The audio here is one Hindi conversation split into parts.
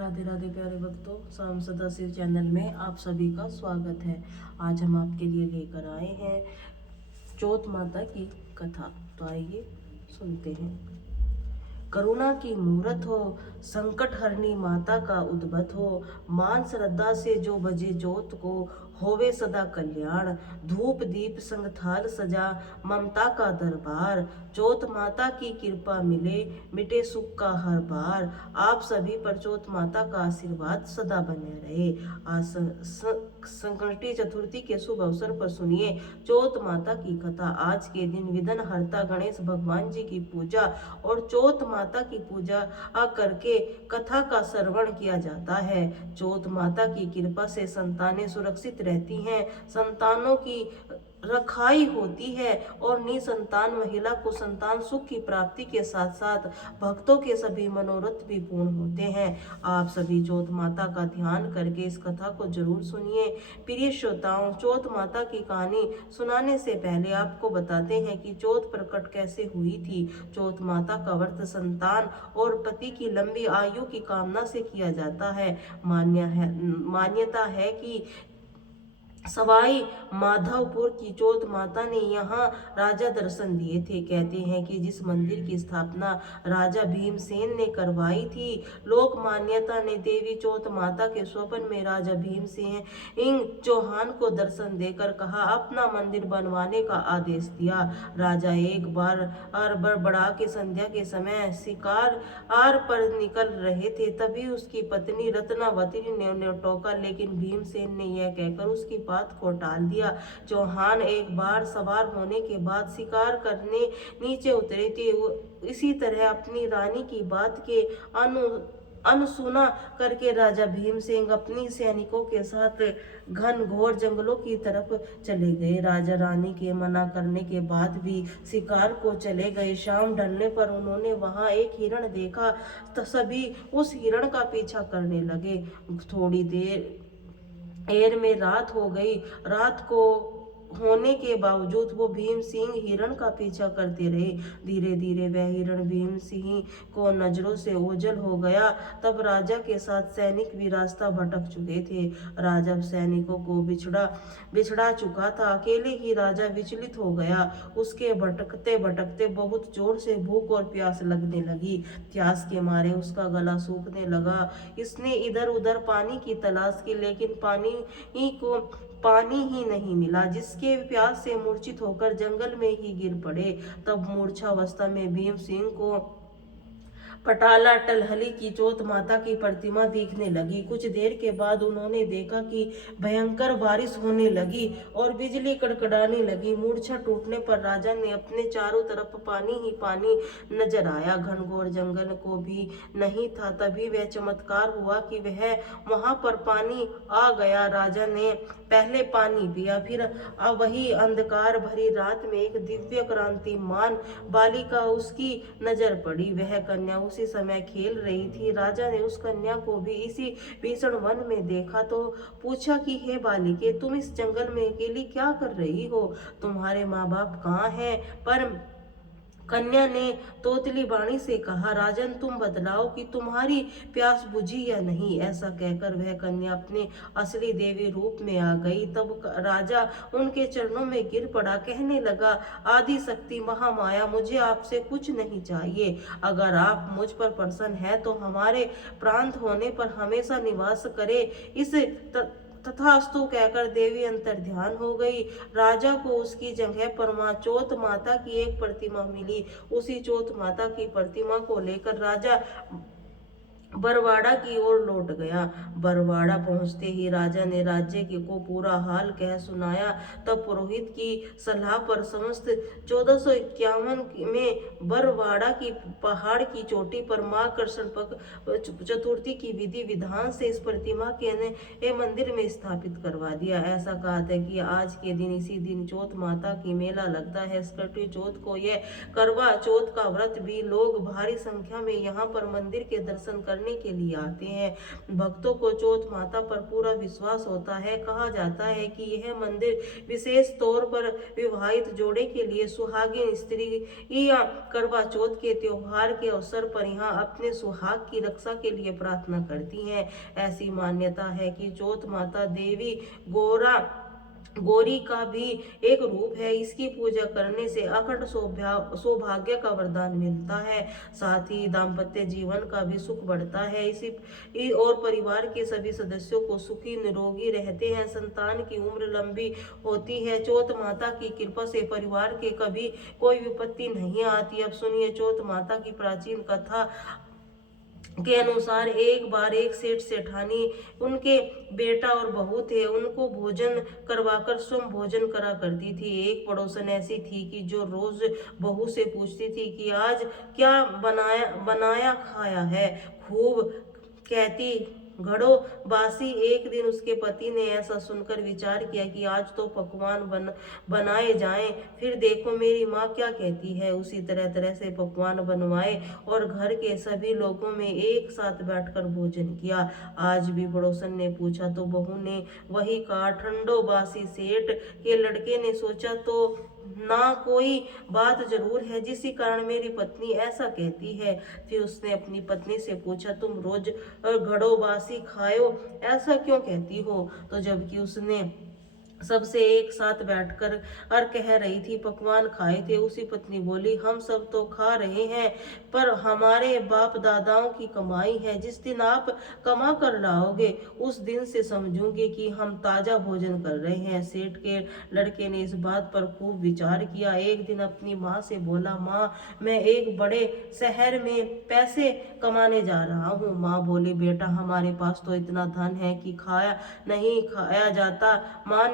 राधे राधे प्यारे भक्तों, शाम सदा शिव चैनल में आप सभी का स्वागत है। आज हम आपके लिए लेकर आए हैं चौथ माता की कथा। तो आइए सुनते हैं। करुणा की मूरत हो, संकट हरनी माता का उद्भत हो। मान श्रद्धा से जो बजे जोत को, होवे सदा कल्याण। धूप दीप संग थाल सजा, ममता का दरबार। चौथ माता की कृपा मिले, मिटे सुख का हर बार। आप सभी पर चौथ माता का आशीर्वाद सदा बने रहे। आज संकष्टी चतुर्थी के शुभ अवसर पर सुनिए चौथ माता की कथा। आज के दिन विघ्न हरता गणेश भगवान जी की पूजा और चौथ माता की पूजा करके कथा का श्रवण किया जाता है। चौथ माता की कृपा से संतानें सुरक्षित रहती हैं, संतानों की रखाई होती है और निसंतान महिला को संतान सुख की प्राप्ति के साथ साथ भक्तों के सभी मनोरथ भी पूर्ण होते हैं। आप सभी चौथ माता का ध्यान करके इस कथा को जरूर सुनिए। प्रिय श्रोताओं, चौथ माता की कहानी सुनाने से पहले आपको बताते हैं कि चौथ प्रकट कैसे हुई थी। चौथ माता का व्रत संतान और पति की लंबी आयु की कामना से किया जाता है। मान्यता है कि सवाई माधवपुर की चौथ माता ने यहाँ राजा दर्शन दिए थे। कहते हैं कि जिस मंदिर की स्थापना राजा भीमसेन ने करवाई थी, लोक मान्यता ने देवी चौथ माता के स्वप्न में राजा भीमसेन इन चौहान को दर्शन देकर कहा, अपना मंदिर बनवाने का आदेश दिया। राजा एक बार बड़बड़ा के संध्या के समय शिकार पर निकल रहे थे, तभी उसकी पत्नी रत्नावती ने टोका, लेकिन भीमसेन ने यह कहकर उसकी बात को टाल दिया। चौहान एक बार सवार होने के बाद शिकार करने नीचे उतरे थे। इसी तरह अपनी रानी की बात के अनसुना करके राजा भीमसेन अपनी सैनिकों के साथ घनघोर जंगलों की तरफ चले गए। राजा रानी के मना करने के बाद भी शिकार को चले गए। शाम ढलने पर उन्होंने वहां एक हिरण देखा, तो सभी उस हिरण का पीछा करने लगे। थोड़ी देर में रात हो गई। रात को होने के बावजूद वो भीम सिंह हिरण का पीछा करते रहे। धीरे धीरे वह हिरण भीम सिंह को नजरों से ओझल हो गया। तब राजा के साथ सैनिक भी रास्ता भटक चुके थे। राजा सैनिकों को बिछड़ा चुका था। अकेले ही राजा विचलित हो गया। उसके भटकते भटकते बहुत जोर से भूख और प्यास लगने लगी। प्यास के मारे उसका गला सूखने लगा। इसने इधर उधर पानी की तलाश की, लेकिन पानी ही नहीं मिला, जिसके प्यास से मूर्छित होकर जंगल में ही गिर पड़े। तब मूर्छावस्था में भीम सिंह को पटाला टलहली की चौथ माता की प्रतिमा दिखने लगी। कुछ देर के बाद उन्होंने देखा कि भयंकर बारिश होने लगी और बिजली कड़कड़ाने लगी। मूर्छा टूटने पर राजा ने अपने चारों तरफ पानी ही पानी नजर आया। घनघोर जंगल को भी नहीं था। तभी वह चमत्कार हुआ कि वह वहां पर पानी आ गया। राजा ने पहले पानी पिया, फिर वही अंधकार भरी रात में एक दिव्य क्रांतिमान बालिका उसकी नजर पड़ी। वह कन्या उसी समय खेल रही थी। राजा ने उस कन्या को भी इसी भीषण वन में देखा तो पूछा कि हे बालिके, तुम इस जंगल में अकेली क्या कर रही हो? तुम्हारे माँ बाप कहाँ हैं? पर कन्या ने तोतली वाणी से कहा, राजन, तुम बतलाओ कि तुम्हारी प्यास बुझी या नहीं। ऐसा कहकर वह कन्या अपने असली देवी रूप में आ गई। तब राजा उनके चरणों में गिर पड़ा, कहने लगा, आदि शक्ति महामाया, मुझे आपसे कुछ नहीं चाहिए। अगर आप मुझ पर प्रसन्न है तो हमारे प्रांत होने पर हमेशा निवास करे। इस तथास्तु कहकर देवी अंतर्ध्यान हो गई। राजा को उसकी जगह पर मां चौथ माता की एक प्रतिमा मिली। उसी चौथ माता की प्रतिमा को लेकर राजा बरवाड़ा की ओर लौट गया। बरवाड़ा पहुंचते ही राजा ने राज्य को पूरा हाल कह सुनाया। तब पुरोहित की सलाह पर समस्त 1451 में बरवाड़ा की पहाड़ की चोटी पर मां कृष्ण चतुर्थी की विधि विधान से इस प्रतिमा के मंदिर में स्थापित करवा दिया। ऐसा कहते हैं कि आज के दिन इसी दिन चौथ माता की मेला लगता है। सकटी चौथ को यह करवा चौथ का व्रत भी लोग भारी संख्या में यहाँ पर मंदिर के दर्शन कर करने के लिए आते हैं। भक्तों को चौथ माता पर पूरा विश्वास होता है। कहा जाता है कि यह मंदिर विशेष तौर पर विवाहित जोड़े के लिए सुहागिन स्त्री या करवा चौथ के त्योहार के अवसर पर यहाँ अपने सुहाग की रक्षा के लिए प्रार्थना करती हैं। ऐसी मान्यता है कि चौथ माता देवी गौरी का भी एक रूप है। इसकी पूजा करने से अखंड सौभाग्य का वरदान मिलता है, साथ ही दाम्पत्य जीवन का भी सुख बढ़ता है। इसी और परिवार के सभी सदस्यों को सुखी निरोगी रहते हैं, संतान की उम्र लंबी होती है। चौथ माता की कृपा से परिवार के कभी कोई विपत्ति नहीं आती। अब सुनिए चौथ माता की प्राचीन कथा के अनुसार एक बार एक सेठ सेठानी, उनके बेटा और बहू थे, उनको भोजन करवाकर स्वयं भोजन करा करती थी। एक पड़ोसन ऐसी थी कि जो रोज बहू से पूछती थी कि आज क्या बनाया बनाया खाया है। खूब कहती घड़ो बासी। एक दिन उसके पति ने ऐसा सुनकर विचार किया कि आज तो पकवान बनाए जाएं, फिर देखो मेरी माँ क्या कहती है। उसी तरह तरह से पकवान बनवाए और घर के सभी लोगों में एक साथ बैठकर भोजन किया। आज भी पड़ोसन ने पूछा तो बहू ने वही कहा। ठंडो बासी सेठ के लड़के ने सोचा तो ना कोई बात जरूर है जिसी कारण मेरी पत्नी ऐसा कहती है। फिर उसने अपनी पत्नी से पूछा तुम रोज घड़ो बासी खाओ, ऐसा क्यों कहती हो। तो जबकि उसने सबसे एक साथ बैठकर और कह रही थी पकवान खाए थे, उसी पत्नी बोली हम सब तो खा रहे हैं पर हमारे बाप दादाओं की कमाई है। जिस दिन आप कमा कर लाओगे उस दिन से समझूंगी कि हम ताजा भोजन कर रहे हैं। सेठ के लड़के ने इस बात पर खूब विचार किया। एक दिन अपनी माँ से बोला माँ मैं एक बड़े शहर में पैसे कमाने जा रहा हूँ। माँ बोली बेटा हमारे पास तो इतना धन है कि नहीं खाया जाता। माँ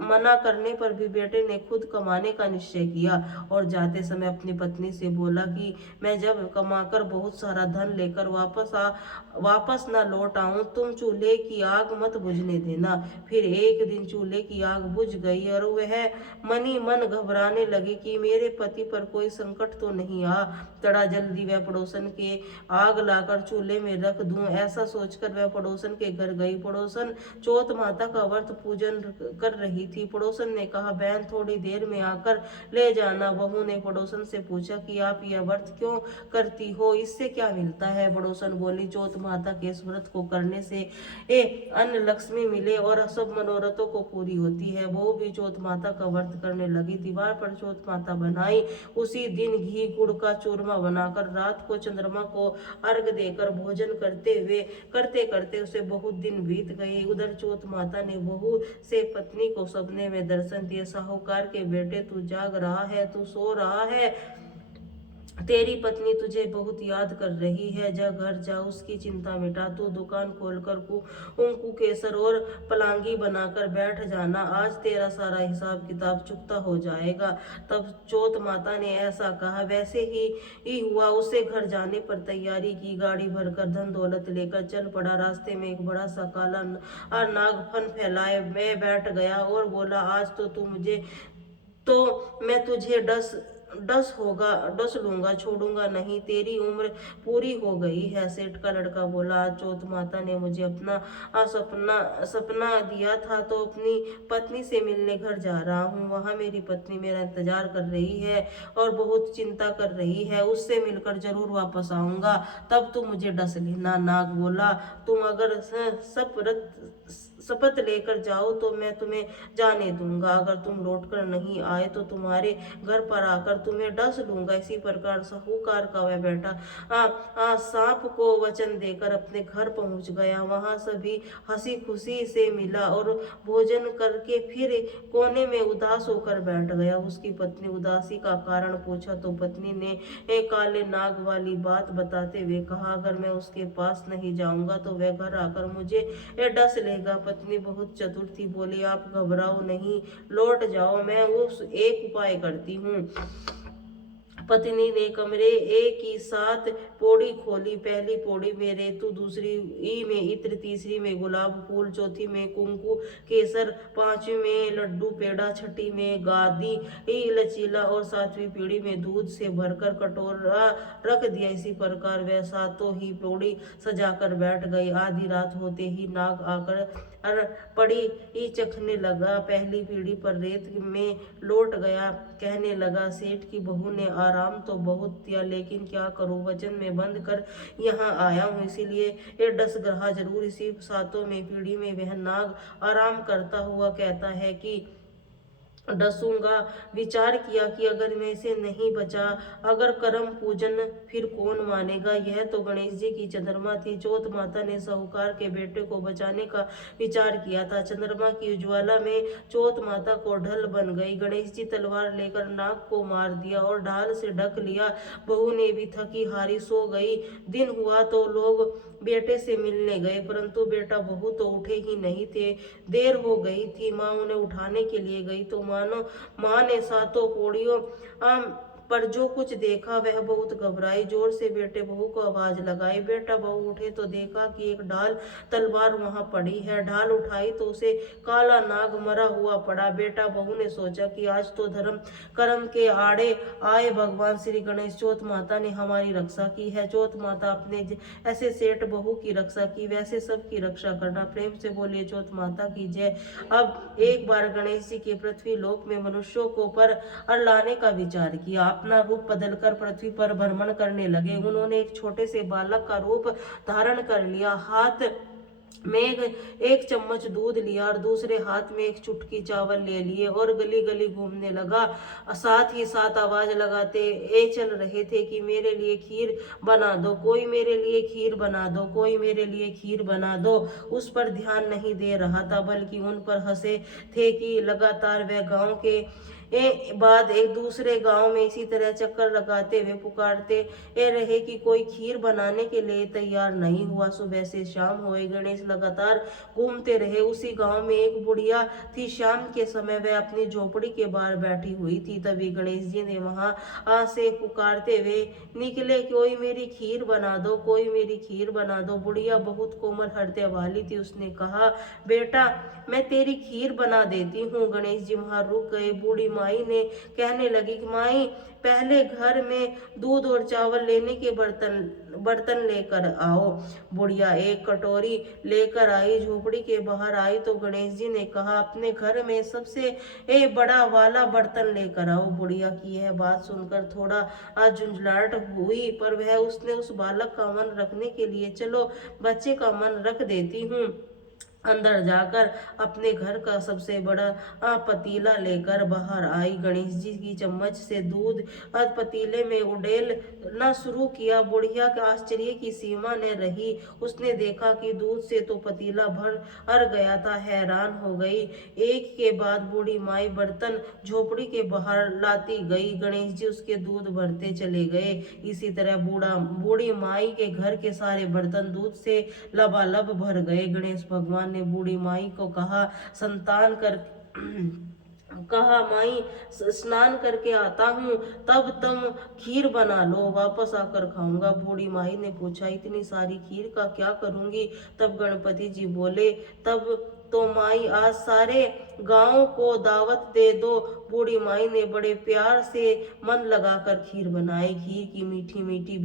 मना करने पर भी बेटे ने खुद कमाने का निश्चय किया और जाते समय अपनी पत्नी से बोला कि मैं जब कमाकर बहुत सारा धन लेकर वापस न लौट आऊं तुम चूल्हे की आग मत बुझने देना। फिर एक दिन चूल्हे की आग बुझ गई और वह मनी मन घबराने लगी कि मेरे पति पर कोई संकट तो नहीं आ चढ़ा। जल्दी वह पड़ोसन के आग लाकर चूल्हे में रख दूं, ऐसा सोचकर वह पड़ोसन के घर गई। पड़ोसन चौथ माता का व्रत पूजन कर रही थी। पड़ोसन ने कहा बहन थोड़ी देर में आकर ले जाना। बहू ने पड़ोसन से पूछा कि आप यह व्रत क्यों करती हो, इससे क्या मिलता है। पड़ोसन बोली चौथ माता के इस व्रत को करने से अन्न लक्ष्मी मिले और सब मनोरथों को पूरी होती है। बहू भी चौथ माता का व्रत करने लगी। दीवार पर चौथ माता बनाई। उसी दिन घी गुड़ का चूरमा बनाकर रात को चंद्रमा को अर्घ देकर भोजन करते करते उसे बहुत दिन बीत गए। उधर चौथ माता ने बहू से पत्नी को सपने में दर्शन दिए। साहूकार के बेटे तू जाग रहा है, तू सो रहा है, तेरी पत्नी तुझे बहुत याद कर रही है, जा घर जा उसकी चिंता मिटा। तू दुकान खोलकर उनको केसर और पलांगी बनाकर बैठ जाना, आज तेरा सारा हिसाब किताब चुकता हो जाएगा। तब चौथ माता ने ऐसा कहा। वैसे ही हुआ। उसे घर जाने पर तैयारी की, गाड़ी भरकर धन दौलत लेकर चल पड़ा। रास्ते में एक बड़ा सा काला नाग फन फैलाए मैं बैठ गया और बोला आज तो तू मुझे तो मैं तुझे डस लूंगा, छोड़ूंगा नहीं, तेरी उम्र पूरी हो गई है। सेठ का लड़का बोला आज चौथ माता ने मुझे अपना सपना दिया था तो अपनी पत्नी से मिलने घर जा रहा हूँ। वहाँ मेरी पत्नी मेरा इंतजार कर रही है और बहुत चिंता कर रही है, उससे मिलकर जरूर वापस आऊंगा, तब तुम मुझे डस लेना। नाग बोला तुम अगर शपथ लेकर जाओ तो मैं तुम्हें जाने दूंगा, अगर तुम लौटकर नहीं आए तो तुम्हारे घर पर आकर तुम्हें डस लूंगा। इसी प्रकार साहूकार का वह बेटा सांप को वचन देकर अपने घर पहुंच गया। वहां सभी हंसी खुशी से मिला और भोजन करके फिर कोने में उदास होकर बैठ गया। उसकी पत्नी उदासी का कारण पूछा तो पत्नी ने एक काले नाग वाली बात बताते हुए कहा अगर मैं उसके पास नहीं जाऊंगा तो वह घर आकर मुझे डस लेगा। पत्नी बहुत चतुर थी, बोली आप घबराओ नहीं, लौट जाओ, मैं उस एक उपाय करती हूँ। पत्नी ने कमरे एक ही साथ पौड़ी खोली, पहली पौड़ी में रेतू, दूसरी ई में इत्र, तीसरी में गुलाब फूल, चौथी में कुंकू केसर, पांचवी में लड्डू पेड़ा, छठी में गादी लचीला और सातवीं पीढ़ी में दूध से भरकर कटोरा रख दिया। इसी प्रकार वह सातों ही पौड़ी सजाकर बैठ गई। आधी रात होते ही नाग आकर पड़ी चखने लगा। पहली पीढ़ी पर रेत में लौट गया, कहने लगा, सेठ की बहू ने आराम तो बहुत दिया, लेकिन क्या करूं, वचन में बंद कर यहाँ आया हूँ, इसीलिए ये डस रहा जरूर। इसी सातों में पीढ़ी में वह नाग आराम करता हुआ कहता है कि डसूंगा। विचार किया कि अगर मैं इसे नहीं बचा, अगर करम पूजन फिर कौन मानेगा। यह तो गणेश जी की चंद्रमा थी। चौथ माता ने साहूकार के बेटे को बचाने का विचार किया था। चंद्रमा की उज्ज्वला में चौथ माता को ढल बन गई। गणेश जी तलवार लेकर नाग को मार दिया और ढाल से ढक लिया। बहू ने भी थकी हारी सो गई। दिन हुआ तो लोग बेटे से मिलने गए, परंतु बेटा बहू तो उठे ही नहीं थे। देर हो गई थी। माँ उन्हें उठाने के लिए गई तो माँ ने सातों पौड़ियों पर जो कुछ देखा वह बहुत घबराई। जोर से बेटे बहू को आवाज लगाई। बेटा बहू उठे तो देखा कि एक ढाल तलवार वहां पड़ी है। ढाल उठाई तो उसे काला नाग मरा हुआ पड़ा। बेटा बहू ने सोचा कि आज तो धर्म कर्म के आड़े आए भगवान श्री गणेश, चौथ माता ने हमारी रक्षा की है। चौथ माता अपने ऐसे सेठ बहू की रक्षा की, वैसे सबकी रक्षा करना। प्रेम से बोलिए चौथ माता की जय। अब एक बार गणेश जी के पृथ्वी लोक में मनुष्यों को पर लाने का विचार किया। अपना रूप बदलकर पृथ्वी पर भ्रमण करने लगे। उन्होंने एक छोटे से बालक का रूप धारण कर लिया। हाथ में एक चम्मच दूध लिया और दूसरे हाथ में एक चुटकी चावल ले लिए और गली गली घूमने लगा। साथ ही साथ आवाज लगाते चल रहे थे कि मेरे लिए खीर बना दो, कोई मेरे लिए खीर बना दो, कोई मेरे लिए खीर बना दो। उस पर ध्यान नहीं दे रहा था, बल्कि उन पर हंसे थे कि लगातार वह गांव के बाद एक दूसरे गांव में इसी तरह चक्कर लगाते हुए पुकारते रहे कि कोई खीर बनाने के लिए तैयार नहीं हुआ। सुबह से शाम हो गई, गणेश लगातार घूमते रहे। उसी गांव में एक बुढ़िया थी। शाम के समय वह अपनी झोपड़ी के बाहर बैठी हुई थी। तभी गणेश जी ने वहां से पुकारते हुए निकले, कोई मेरी खीर बना दो, कोई मेरी खीर बना दो। बुढ़िया बहुत कोमल हृदय वाली थी। उसने कहा, बेटा मैं तेरी खीर बना देती हूँ। गणेश जी वहां रुक गए। बूढ़ी माई ने कहने लगी कि माई पहले घर में दूध और चावल लेने के बर्तन लेकर आओ। बुढ़िया एक कटोरी लेकर आई। झोपड़ी के बाहर आई तो गणेश जी ने कहा, अपने घर में सबसे बड़ा वाला बर्तन लेकर आओ। बुढ़िया की यह बात सुनकर थोड़ा झुंझलाहट हुई, पर वह उसने उस बालक का मन रखने के लिए, चलो बच्चे का मन रख देती हूँ, अंदर जाकर अपने घर का सबसे बड़ा पतीला लेकर बाहर आई। गणेश जी की चम्मच से दूध पतीले में उड़ेलना शुरू किया। बुढ़िया के आश्चर्य की सीमा न रही। उसने देखा कि दूध से तो पतीला भर गया था। हैरान हो गई। एक के बाद बूढ़ी माई बर्तन झोपड़ी के बाहर लाती गई। गणेश जी उसके दूध भरते चले गए। इसी तरह बूढ़ी माई के घर के सारे बर्तन दूध से लबालब भर गए। गणेश भगवान ने बूढ़ी माई को कहा, माई स्नान करके आता हूँ, तब तुम खीर बना लो, वापस आकर खाऊंगा। बूढ़ी माई ने पूछा, इतनी सारी खीर का क्या करूंगी। तब गणपति जी बोले, तब तो माई आज सारे गांव को दावत दे दो। बूढ़ी माई ने बड़े प्यार से मन लगाकर खीर बनाई। खीर की मीठी मीठी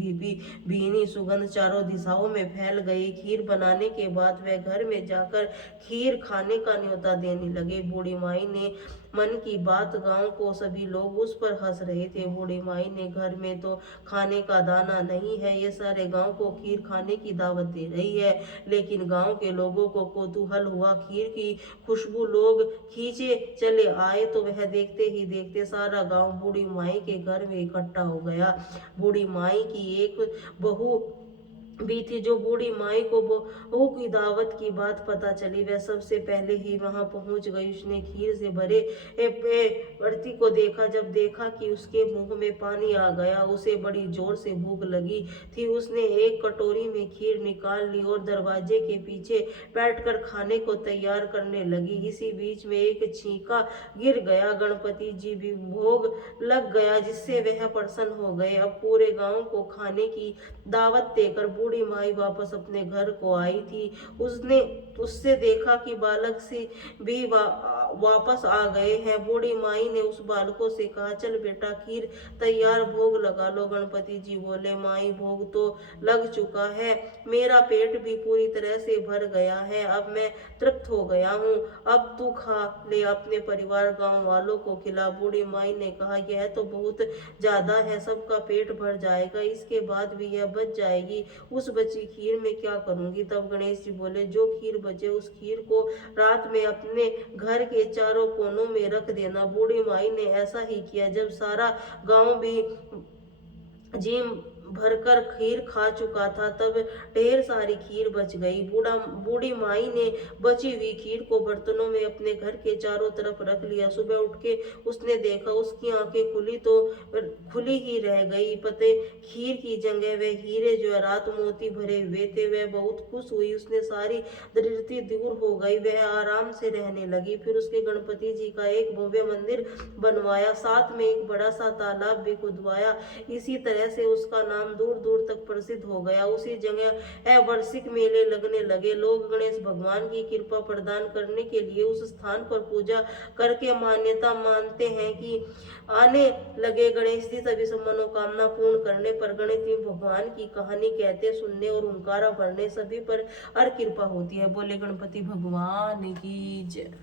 भीनी सुगंध चारों दिशाओं में फैल गई। खीर बनाने के बाद वह घर में जाकर खीर खाने का न्योता देने लगे। बूढ़ी माई ने मन की बात, गांव को सभी लोग उस पर हंस रहे थे। बूढ़ी माई ने, घर में तो खाने का दाना नहीं है, ये सारे गांव को खीर खाने की दावत दे रही है। लेकिन गांव के लोगों को कौतूहल हुआ। खीर की खुशबू लोग खींचे चले आए तो वह देखते ही देखते सारा गांव बूढ़ी माई के घर में इकट्ठा हो गया। बूढ़ी माई की एक बहू भी थी। जो बूढ़ी माई को बहू की दावत की बात पता चली, वह सबसे पहले ही वहां पहुंच गई। उसने खीर से भरे बर्ती को देखा। जब देखा कि उसके मुंह में पानी आ गया, उसे बड़ी जोर से भूख लगी थी। उसने एक कटोरी में खीर निकाल ली और दरवाजे के पीछे बैठकर खाने को तैयार करने लगी। इसी बीच में एक छींका गिर गया। गणपति जी भी भोग लग गया, जिससे वह प्रसन्न हो गए। अब पूरे गांव को खाने की दावत देकर बूढ़ी माई वापस अपने घर को आई थी। उसने उससे देखा कि बालक से भी वापस आ गए हैं। बूढ़ी माई ने उस बालकों से कहा, चल बेटा, खीर तैयार, भोग लगा लो। गणपति जी बोले, माई, भोग तो लग चुका है, मेरा पेट भी पूरी तरह से भर गया है, अब मैं तृप्त हो गया हूँ। अब तू खा ले, अपने परिवार गांव वालों को खिला। बूढ़ी माई ने कहा, यह तो बहुत ज्यादा है, सबका पेट भर जाएगा, इसके बाद भी यह बच जाएगी, उस बची खीर में क्या करूंगी। तब गणेश जी बोले, जो खीर बचे उस खीर को रात में अपने घर के चारों कोनों में रख देना। बूढ़ी माई ने ऐसा ही किया। जब सारा गांव भी जी भरकर खीर खा चुका था, तब ढेर सारी खीर बच गई। बूढ़ी माई ने बची हुई खीर को बर्तनों में अपने घर के चारों तरफ रख लिया। सुबह उठ के उसने देखा, उसकी आंखें खुली ही रह गई। पते खीर की जगह वे हीरे जो रात मोती भरे हुए थे। वह बहुत खुश हुई, उसने सारी दरिद्रता दूर हो गई, वह आराम से रहने लगी। फिर उसके गणपति जी का एक भव्य मंदिर बनवाया, साथ में एक बड़ा सा तालाब भी खुदवाया। इसी तरह से उसका नाम दूर दूर तक प्रसिद्ध हो गया। उसी जगह वार्षिक मेले लगने लगे। लोग गणेश भगवान की कृपा प्रदान करने के लिए उस स्थान पर पूजा करके मान्यता मानते हैं कि आने लगे गणेश जी सभी मनोकामना पूर्ण करने पर गणेश भगवान की कहानी कहते सुनने और हुंकारा भरने सभी पर हर कृपा होती है। बोले गणपति भगवान की जय।